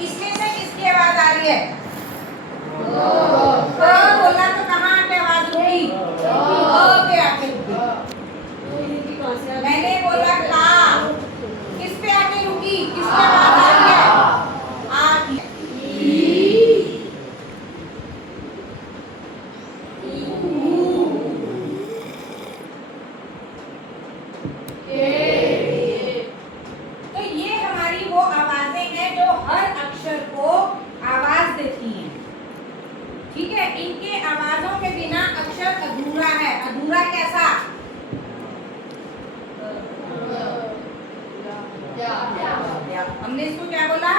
इसमें से किसकी आवाज आ रही है? बोला तो कहाँ आके आवाज रुकी? पे आके रुकी। मैंने बोला का, किस पे आके रुकी? किसकी आवाज आ रही है? आ की। तो ये हमारी वो आवाजें हैं जो हर अक्षर को आवाज देती हैं। ठीक है, इनके आवाजों के बिना अक्षर अधूरा है। अधूरा कैसा? हमने इसको क्या बोला?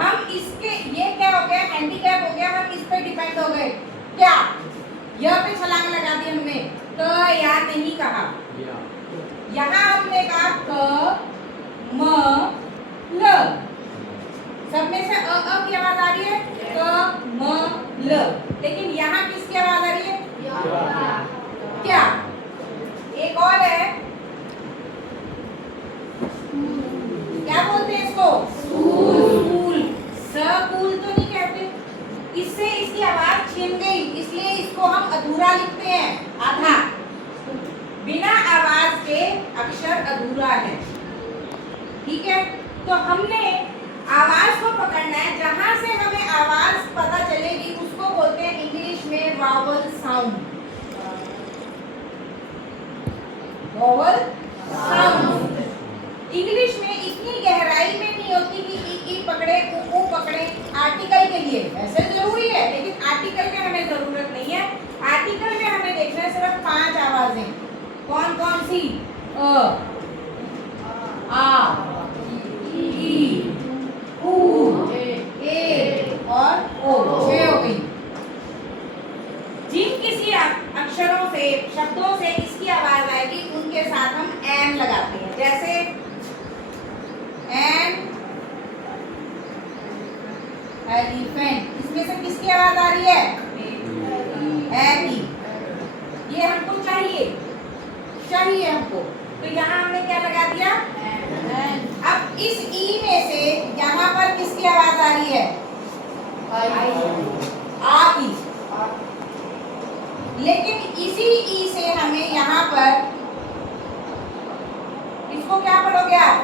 हम इसके, ये क्या हो गया? हैंडीकैप हो गया। हम इस पे डिपेंड हो गए। क्या? यह पे छलांग लगा दी हमने, तो या नहीं कहा। यहाँ हमने कहा क म ल, सब में से अ की आवाज आ रही है, क म ल। लेकिन यहाँ किसकी आवाज आ रही है? क्या? एक और है, क्या बोलते हैं इसको? स्कूल। स्कूल तो नहीं कहते। इससे इसकी आवाज छिन गई, इसलिए इसको हम अधूरा लिखते हैं, आधा। बिना आवाज के अक्षर अधूरा है। ठीक है, तो हमने आवाज को पकड़ना है। जहां से हमें आवाज पता चलेगी उसको बोलते हैं इंग्लिश में vowel sound. Vowel sound English में इतनी गहराई में नहीं होती कि ई पकड़े, ऊ पकड़े। आर्टिकल के लिए वैसे जरूरी है, लेकिन आर्टिकल में हमें जरूरत नहीं है। आर्टिकल में हमें देखना है सिर्फ 5 आवाजें। कौन कौन सी? अ, आ, ई, ऊ, ए और ओ। 6 हो गई। जिन किसी अक्षरों से, शब्दों से इसकी आवाज आएगी उनके साथ हम एन लगाते हैं। जैसे एन एलिफेंट, इसमें से किसकी आवाज आ रही है? ए की। ये हमको चाहिए हमको, तो यहाँ हमने क्या लगा दिया? अब इस ई में से यहाँ पर किसकी आवाज आ रही है? आ की। लेकिन इसी ई से हमें यहाँ पर इसको क्या पढ़ोगे आप?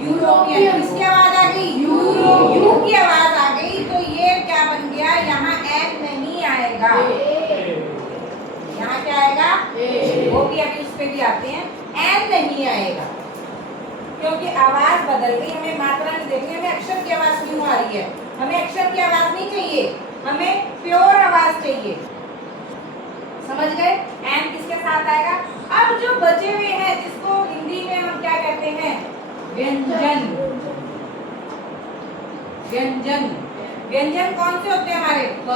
यूरोपियन। किसकी आवाज आ गई? यू की आवाज आ गई। तो ये क्या बन गया? यहाँ एन नहीं आएगा, यहाँ क्या आएगा? वो भी अभी उस पे भी आते हैं। एन नहीं आएगा क्योंकि आवाज बदल गई। हमें मात्रा नहीं देखनी, हमें अक्षर की आवाज क्यों आ रही है? हमें अक्षर की आवाज नहीं चाहिए, हमें प्योर आवाज चाहिए। समझ गए? एन किसके साथ आएगा? अब जो बचे हुए हैं, जिसको हिंदी में हम क्या कहते हैं? व्यंजन। व्यंजन। व्यंजन कौन से होते हैं हमारे? क,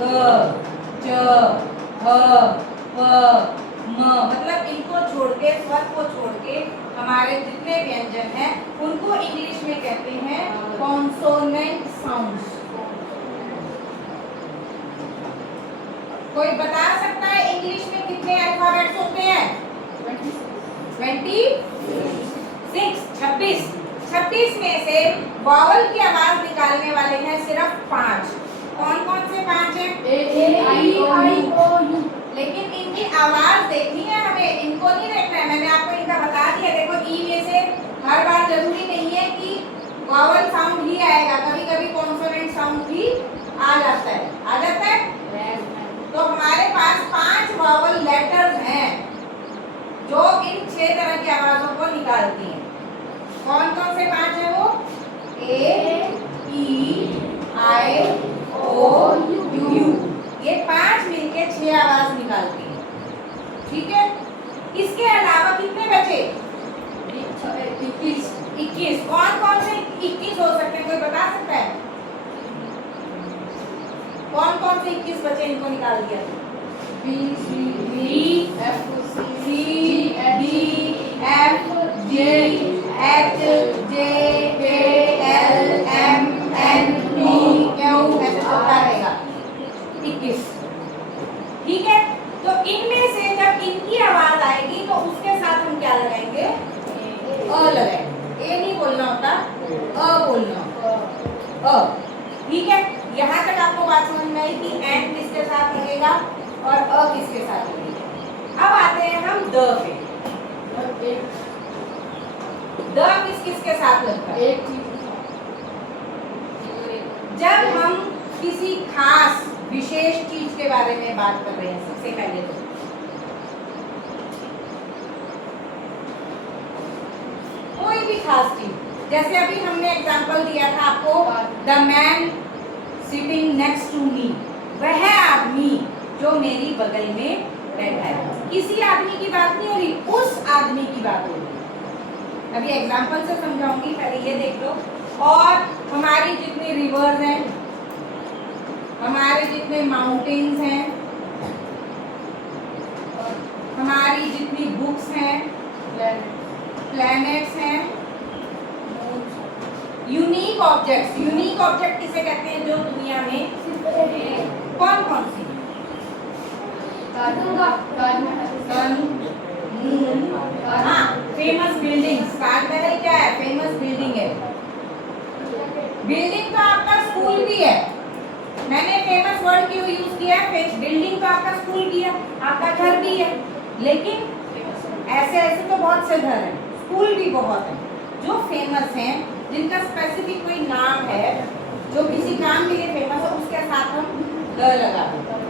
ग, च, ह, प, म। मतलब इनको छोड़ के, स्वर को छोड़ के हमारे जितने व्यंजन हैं उनको इंग्लिश में कहते हैं कॉन्सोनेंट साउंड्स। कोई बता सकता है इंग्लिश में कितने अल्फाबेट्स होते हैं? 26। 26 में से वॉवल की आवाज निकालने वाले हैं सिर्फ 5। कौन कौन से 5 हैं? ए, आई, ओ, यू। लेकिन इनकी आवाज देखनी है हमें, इनको नहीं देखना है। मैंने आपको इनका बता दिया। देखो ई में से हर बार जरूरी नहीं है कि वॉवल साउंड ही आएगा, कभी कभी कॉन्सोनेंट साउंड भी आ जाता है। आ जाता है? तो हमारे पास 5 वॉवल लेटर्स हैं जो इन 6 तरह की आवाजों को निकालती हैं। कौन कौन से 5 है वो? ए, ई, आई, ओ, यू। ये 5 मिलके 6 आवाज निकालती हैं। ठीक है, इसके अलावा कितने बचे? 21। कौन कौन से 21 हो सकते हैं? कोई बता सकता है? कौन कौन से 21 बचे? इनको निकाल दिया। B, C, F, C, D, F, J, H, J, K, L, M, N, P, Q, ऐसे चलता रहेगा। 21। ठीक है, तो इनमें से जब इनकी आवाज आएगी तो उसके साथ हम क्या लगाएंगे? अ लगाएंगे। ए नहीं बोलना। बोलना होता, अ बोलना होता, अ। ठीक है, यहाँ तक आपको बात समझ में आई कि एंड किसके साथ लगेगा और अ किसके साथ लगेगा। अब आते हैं हम द पे। द किस किस के साथ लगता है? जब हम किसी खास विशेष चीज के बारे में बात कर रहे हैं, सबसे पहले तो कोई भी खास चीज, जैसे अभी हमने एग्जांपल दिया था आपको, the man sitting next to me, वह आदमी जो मेरी बगल में बैठा है। किसी आदमी की बात नहीं हो रही, उस आदमी की बात हो रही। अभी एग्जांपल से समझाऊंगी, पहले ये देख लो। और हमारी जितनी रिवर्स हैं, हमारे जितने माउंटेन्स हैं, हमारी जितनी बुक्स हैं, प्लैनेट्स हैं, यूनिक ऑब्जेक्ट्स। यूनिक ऑब्जेक्ट किसे कहते हैं? जो दुनिया में कौन कौन सी? सन, मून, हाँ, फेमस बिल्डिंग्स। ताजमहल क्या है? फेमस बिल्डिंग है। बिल्डिंग तो आपका स्कूल भी है। मैंने फेमस वर्ड क्यों यूज किया है? बिल्डिंग तो आपका स्कूल भी है, आपका घर भी है, लेकिन ऐसे ऐसे तो बहुत से घर हैं, स्कूल भी बहुत है जो फेमस हैं, जिनका स्पेसिफिक कोई नाम है, जो किसी काम के लिए फेमस है, उसके साथ हम द लगा देते हैं।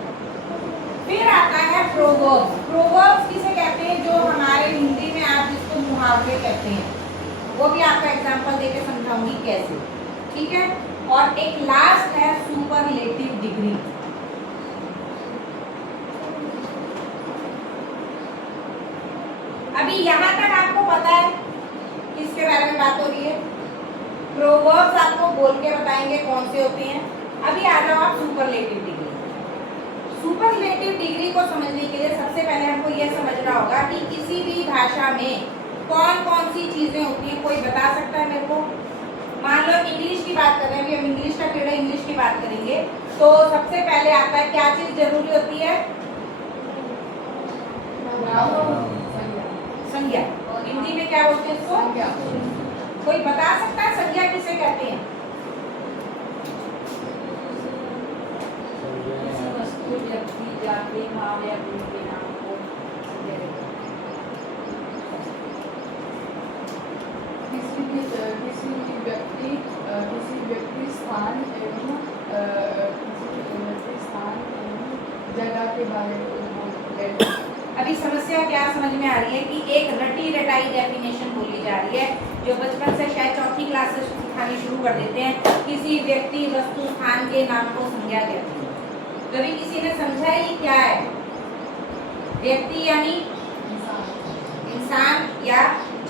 फिर आता है प्रोवर्ब्स। प्रोवर्ब्स किसे कहते हैं? जो हमारे हिंदी में आप जिसको मुहावरे कहते हैं, वो भी आपका एग्जांपल देके समझाऊंगी कैसे। ठीक है, और एक लास्ट है सुपरलेटिव डिग्री। अभी यहाँ तक आपको पता है किसके बारे में बात हो रही है? प्रोवर्ब्स आपको बोल के बताएंगे कौन से होते हैं। अभी आ जाओ आप सुपरलेटिव डिग्री। सुपरलेटिव डिग्री को समझने के लिए सबसे पहले हमको यह समझना होगा कि किसी भी भाषा में कौन कौन सी चीजें होती हैं। कोई बता सकता है मेरे को? मान लो इंग्लिश की बात कर रहे हैं, अभी हम इंग्लिश का पीरियड इंग्लिश की बात करेंगे, तो सबसे पहले आता है क्या चीज जरूरी होती है? संज्ञा। हिंदी में क्या बोलते हैं इसको? कोई बता सकता है संज्ञा किसे कहते हैं? किसी वस्तु, व्यक्ति, जाति, भाव या गुण के नाम को किसी व्यक्ति स्थान एवं जगह के बारे में। अभी समस्या क्या समझ में आ रही है कि एक रटी रटाई डेफिनेशन बोली जा रही है, जो बचपन से शायद चौथी क्लास से सिखानी शुरू कर देते हैं। किसी व्यक्ति, वस्तु, स्थान के नाम को संज्ञा कहते हैं। कभी किसी ने समझा ये क्या है? व्यक्ति यानी इंसान या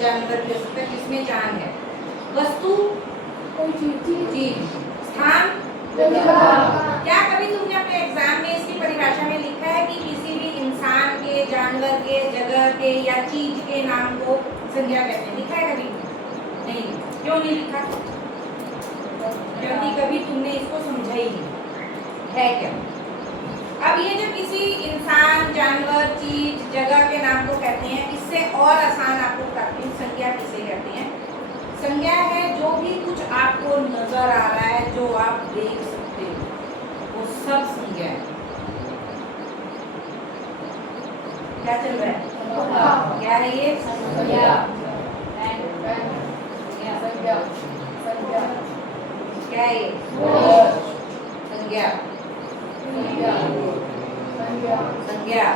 जानवर भी हो सकता है जिसमें जान है। वस्तु कोई चीज। स्थान क्या कभी तुमने अपने एग्जाम में इसकी परिभाषा में लिखा है कि किसी भी इंसान के, जानवर के, जगह के या चीज के नाम को संज्ञा कहते हैं? लिखा है कभी? नहीं। क्यों नहीं लिखा? क्योंकि कभी तुमने इसको समझा ही नहीं है। क्या अब ये जो किसी इंसान, जानवर, चीज, जगह के नाम को कहते हैं, इससे और आसान आपको बताती हूँ संज्ञा किसे कहते हैं। संज्ञा है जो भी कुछ आपको नजर आ रहा है, जो आप देख सकते हो, वो सब संज्ञा है। क्या चल रहा है? क्या है ये? संज्ञा। क्या है ये? संज्ञा। संज्ञा।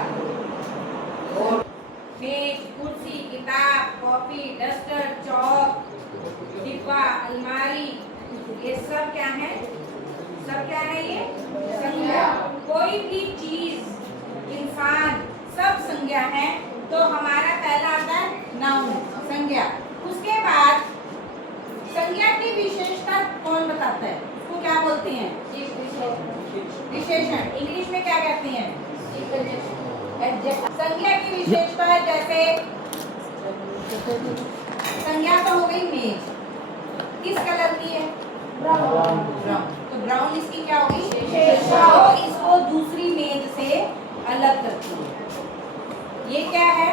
और मेज, कुर्सी, किताब, कॉपी, डस्टर, चौक, डिब्बा, अलमारी, ये सब क्या है? सब क्या है ये? संज्ञा। कोई भी चीज, इंसान, सब संज्ञा है। तो हमारा पहला आता है नाउन, संज्ञा। उसके बाद संज्ञा की विशेषता कौन बताता है? उसको क्या बोलते हैं? विशेषण। इंग्लिश में क्या कहते हैं? संज्ञा की विशेषता है, जैसे संज्ञा तो हो गई मेज, किस कलर की है? ब्राउन। तो ब्राउन इसकी क्या होगी? तो इसको दूसरी मेज से अलग करती है। ये क्या है?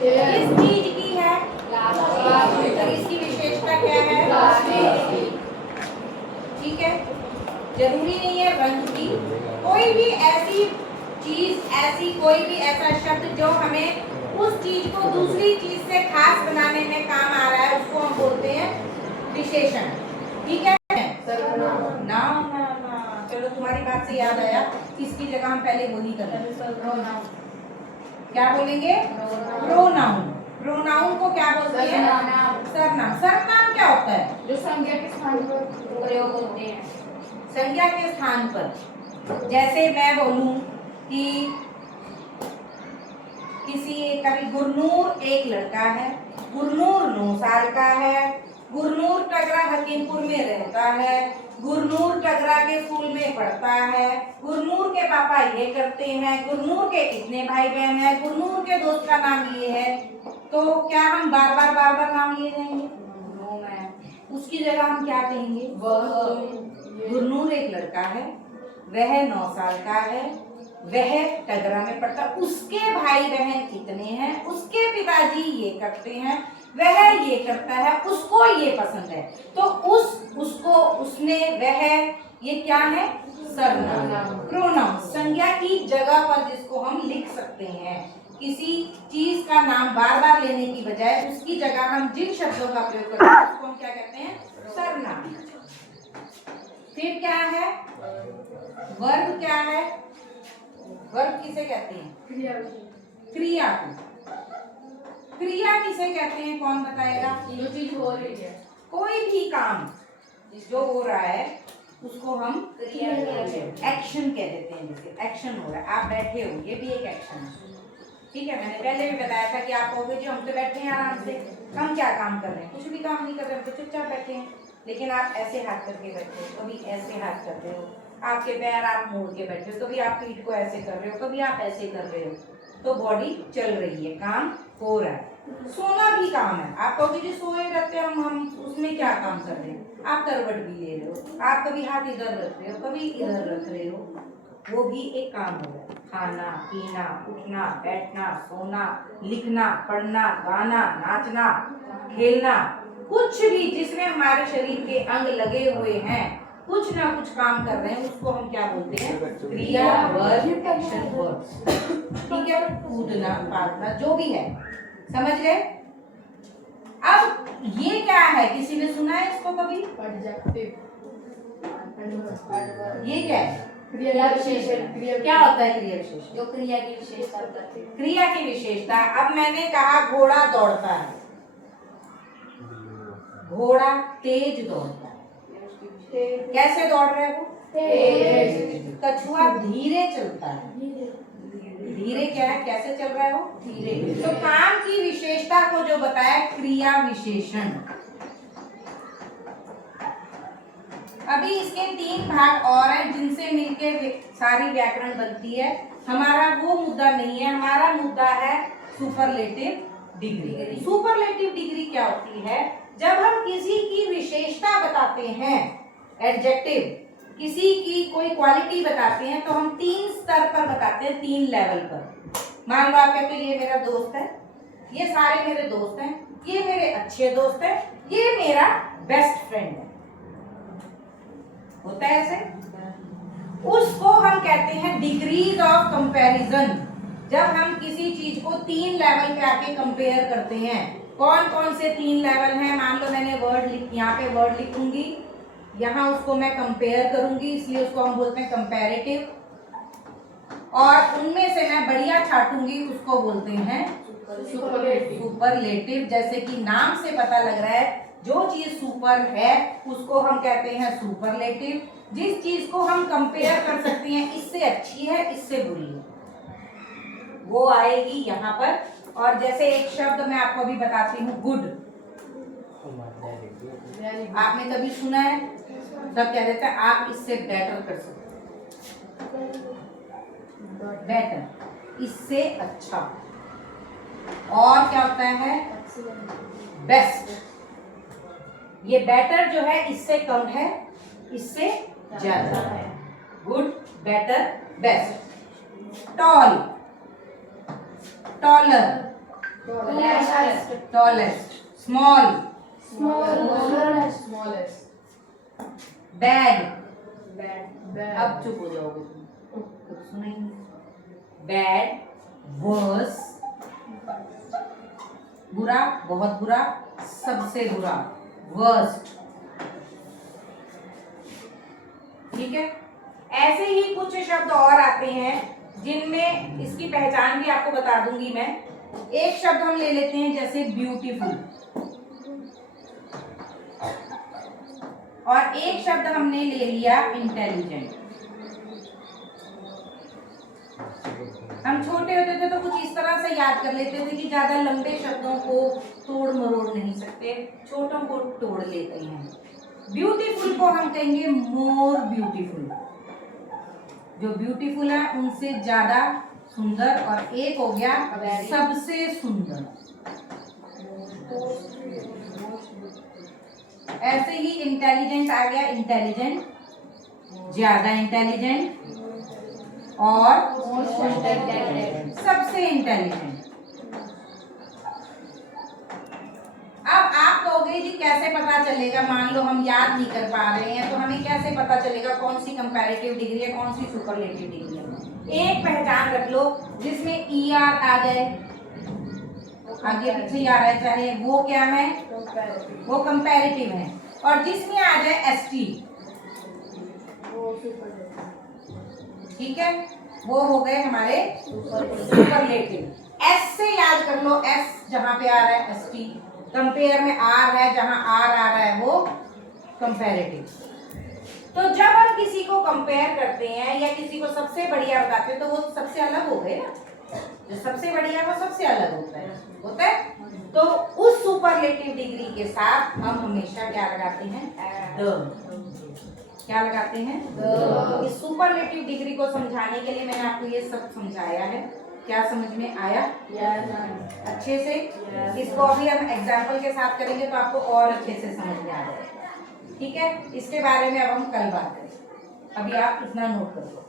किस चीज की है? तो इसकी विशेषता होता क्या है? प्लास्टिक। ठीक है, जरूरी नहीं है रंग की, कोई भी ऐसी चीज, ऐसी कोई भी ऐसा शब्द जो हमें उस चीज को दूसरी चीज से खास बनाने में काम आ रहा है, उसको हम बोलते हैं विशेषण। ठीक है, सर्वनाम। ना ना ना, चलो तुम्हारी बात से याद आया, इसकी जगह हम पहले वही करें। क्या बोलेंगे? प्रोनाउन। प्रोनाउन को क्या बोलते हैं? सरनाम। सरनाम क्या होता है? जो संज्ञा के स्थान पर प्रयोग होते हैं। संज्ञा के स्थान पर, जैसे मैं बोलूं कि किसी कभी गुरनूर एक लड़का है, गुरनूर 9 साल का है, गुरनूर टगरा हकीमपुर में रहता है, गुरनूर टगरा के स्कूल में पढ़ता है, गुरनूर के पापा ये करते हैं, गुरनूर के इतने भाई बहन हैं, गुरनूर के दोस्त का नाम ये है, तो क्या हम बार बार नाम लिए जाएंगे? नो मैम, उसकी जगह हम क्या कहेंगे? गुरनूर एक लड़का है, वह 9 साल का है, वह टगरा में पढ़ता, उसके भाई बहन कितने हैं, उसके पिताजी ये करते हैं, वह ये करता है, उसको ये पसंद है, तो उसको, उसने, वह, ये क्या है? सर्वनाम। प्रोनाउन, संज्ञा की जगह पर जिसको हम लिख सकते हैं, किसी चीज का नाम बार बार लेने की बजाय उसकी जगह हम जिन शब्दों का प्रयोग करते हैं उसको हम क्या कहते हैं? सर्वनाम। फिर क्या है? वर्ब। क्या है वर्ब? किसे कहते हैं? क्रिया। क्रिया को। क्रिया किसे कहते हैं? कौन बताएगा? जो चीज हो रही है, कोई भी काम जो हो रहा है उसको हम एक्शन कह देते हैं। जैसे एक्शन हो रहा है, आप बैठे हो, ये भी एक एक्शन है। ठीक है, मैंने पहले भी बताया था कि आप कहोगे जी हम तो बैठे हैं आराम से, हम क्या काम कर रहे हैं? कुछ भी काम नहीं कर रहे, हम तो चुपचाप बैठे हैं। लेकिन आप ऐसे हाथ करके बैठे हो, कभी ऐसे हाथ कर रहे हो, आपके पैर आप मोड़ के बैठे हो, कभी आप पीठ को ऐसे कर रहे हो, कभी आप ऐसे कर रहे हो, तो बॉडी चल रही है, काम हो रहा है। सोना भी काम है। आप कहोगे जी सोए रहते हम उसमें क्या काम कर रहे हैं? आप करवट भी ले रहे हो, आप कभी हाथ इधर रख रहे हो, कभी इधर रख रहे हो, वो भी एक काम हो रहा है। खाना, पीना, उठना, बैठना, सोना, लिखना, पढ़ना, गाना, नाचना, खेलना, कुछ भी जिसमें हमारे शरीर के अंग लगे हुए हैं, कुछ ना कुछ काम कर रहे हैं, उसको हम क्या बोलते हैं? क्रिया, वर्ब, एक्शन, वर्ब। ठीक है, कूदना, पालना, जो भी है, समझ गए? अब ये क्या है? किसी ने सुना है इसको कभी? एडजेक्टिव। ये क्या है? क्रिया विशेषण। क्या होता है क्रिया विशेषण? जो क्रिया की विशेषता बताती है। क्रिया की विशेषता। अब मैंने कहा घोड़ा दौड़ता है, घोड़ा तेज दौड़ता है। कैसे दौड़ रहा है वो? तेज। कछुआ धीरे चलता है। धीरे क्या है? कैसे चल रहा है वो? धीरे। तो काम की विशेषता को जो बताया क्रिया विशेषण। अभी इसके 3 भाग और हैं जिनसे मिलके सारी व्याकरण बनती है। हमारा वो मुद्दा नहीं है, हमारा मुद्दा है सुपरलेटिव डिग्री। सुपरलेटिव डिग्री क्या होती है? जब हम किसी की विशेषता बताते हैं, एडजेक्टिव, किसी की कोई क्वालिटी बताते हैं, तो हम 3 स्तर पर बताते हैं, 3 लेवल पर। मान लो आप कहते हैं ये मेरा दोस्त है, ये सारे मेरे दोस्त हैं, ये मेरे अच्छे दोस्त हैं, ये मेरा बेस्ट फ्रेंड है। होता है ऐसे? उसको हम कहते हैं डिग्रीज ऑफ कंपैरिजन। जब हम किसी चीज को 3 लेवल पे आके कंपेयर करते हैं, कौन कौन से 3 लेवल हैं? मान लो मैंने वर्ड यहाँ पे वर्ड लिखूंगी, यहाँ उसको मैं कंपेयर करूंगी, इसलिए उसको हम बोलते हैं कंपैरेटिव, और उनमें से मैं बढ़िया छाटूंगी, उसको बोलते हैं सुपरलेटिव। जैसे कि नाम से पता लग रहा है, जो चीज सुपर है उसको हम कहते हैं सुपरलेटिव। जिस चीज को हम कंपेयर कर सकते हैं, इससे अच्छी है, इससे बुरी है, वो आएगी यहाँ पर। और जैसे एक शब्द मैं आपको अभी बताती हूँ, गुड। आपने कभी सुना है? सब क्या देता है? आप इससे बेटर कर सकते हैं, बेटर, इससे अच्छा। और क्या होता है? बेस्ट। ये बेटर जो है इससे कम है, इससे ज्यादा है। Good, better, best. Tall, taller, tallest. Small, Smallest. Bad, Bad. अब चुप हो जाओगे तुम, कुछ सुनेंगे। बैड, वर्स, बुरा, बहुत बुरा, सबसे बुरा, वर्स्ट। ठीक है, ऐसे ही कुछ शब्द और आते हैं जिनमें इसकी पहचान भी आपको बता दूंगी मैं। एक शब्द हम ले लेते हैं जैसे ब्यूटीफुल, और एक शब्द हमने ले लिया इंटेलिजेंट। हम छोटे होते थे तो कुछ इस तरह से याद कर लेते थे कि ज्यादा लंबे शब्दों को तोड़ मरोड़ नहीं सकते, छोटों को तोड़ लेते हैं। ब्यूटीफुल को हम कहेंगे मोर ब्यूटीफुल, जो ब्यूटीफुल है उनसे ज्यादा सुंदर, और एक हो गया सबसे सुंदर। ऐसे ही इंटेलिजेंट आ गया, इंटेलिजेंट, ज्यादा इंटेलिजेंट और सबसे इंटेलिजेंट। अब आप कहोगे जी कैसे पता चलेगा, मान लो हम याद नहीं कर पा रहे हैं तो हमें कैसे पता चलेगा कौन सी कंपैरेटिव डिग्री है, कौन सी सुपरलेटिव डिग्री है। एक पहचान रख लो जिसमें ER आ जाए, आगे पीछे आ रहा है चाहे, वो क्या है, वो कंपैरेटिव है। और जिसमें आ जाए ST, ठीक है, वो हो गए हमारे सुपरलेटिव। S से याद कर लो, S जहां पे आ रहा है ST, कंपेयर में R है, जहां R आ रहा है वो कंपैरेटिव। तो जब हम किसी को कंपेयर करते हैं या किसी को सबसे बढ़िया बताते हैं तो वो सबसे अलग हो गए ना, जो सबसे बढ़िया वो सबसे अलग होता है। तो उस सुपरलेटिव डिग्री के साथ हम हमेशा क्या लगाते हैं, क्या लगाते हैं, इस सुपरलेटिव डिग्री को समझाने के लिए मैंने आपको ये सब समझाया है। क्या समझ में आया? अच्छे से। इसको अभी हम एग्जाम्पल के साथ करेंगे तो आपको और अच्छे से समझ में आ जाएगा। ठीक है, इसके बारे में अब हम कल बात करेंगे, अभी आप इतना नोट कर लो।